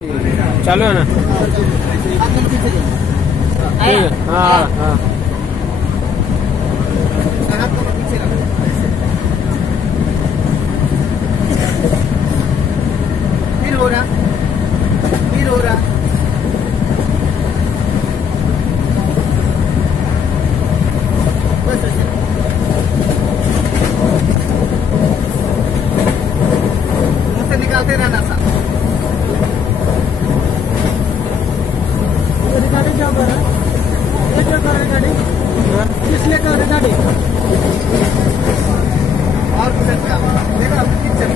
चालू है ना? हाँ हाँ फिर हो रहा बस मुंह से निकालते रहना सा। गाड़ी क्या कर रहा है? ये क्या कर रहा है गाड़ी? किसलिए कर रही गाड़ी? और कुछ देखा पिक्चर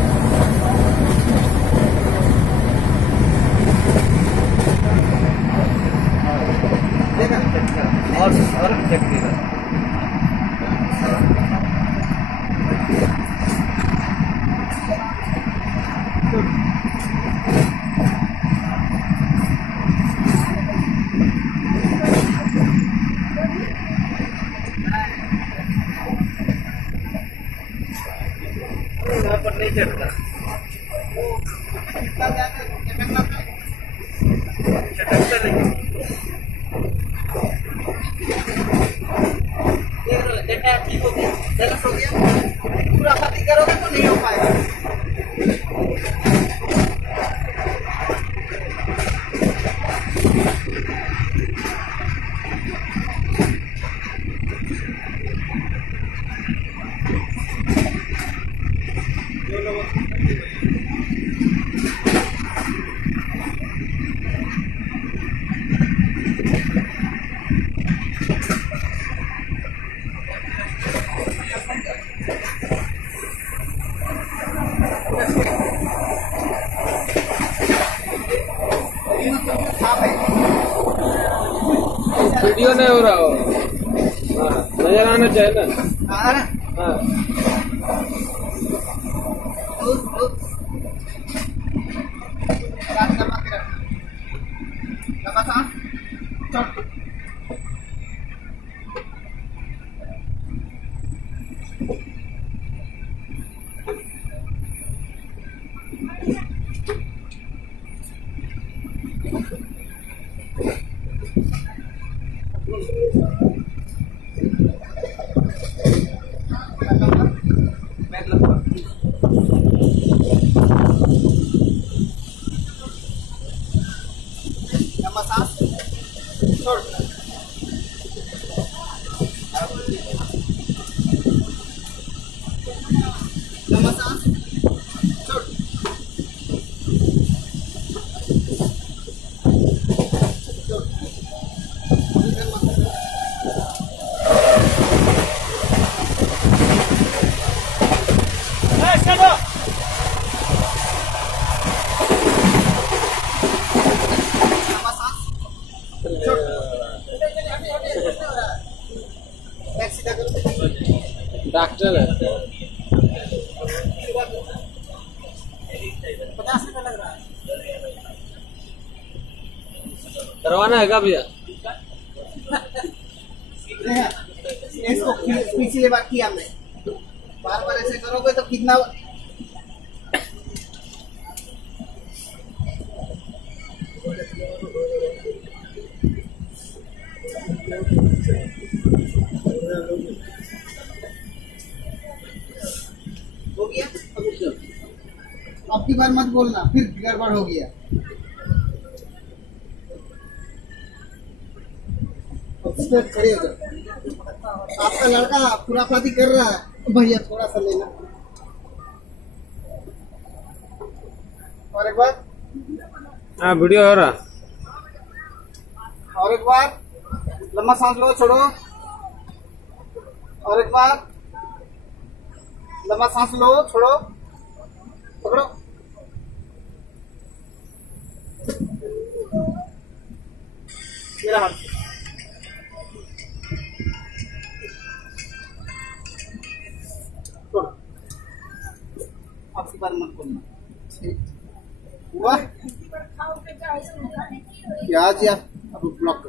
देखा और चेक किया। पर नहीं चढ़ता पूरा पति करोगे तो नहीं हो पाएगा। वीडियो नहीं हो रहा हो, नजर आना चाहिए ना। हाँ डॉक्टर है। 50 रुपये लग रहा है। करवाना है क्या भैया? इसको पिछली बार किया हमने, बार बार ऐसे करोगे तो कितना हो गया। अब की बार मत बोलना फिर गड़बड़ हो गया। खड़े हो जाओ। आपका लड़का खुराफाती कर रहा है, भैया थोड़ा सा लेना। और एक बार, हाँ वीडियो हो रहा। और एक बार लंबा सांस लो, छोड़ो। और एक बार लंबा सांस लो, छोड़ो, पकड़ो। मेरा हाथ छोड़ो। आपकी बार मत बोलना। हुआ क्या जी? आप अब ब्लॉक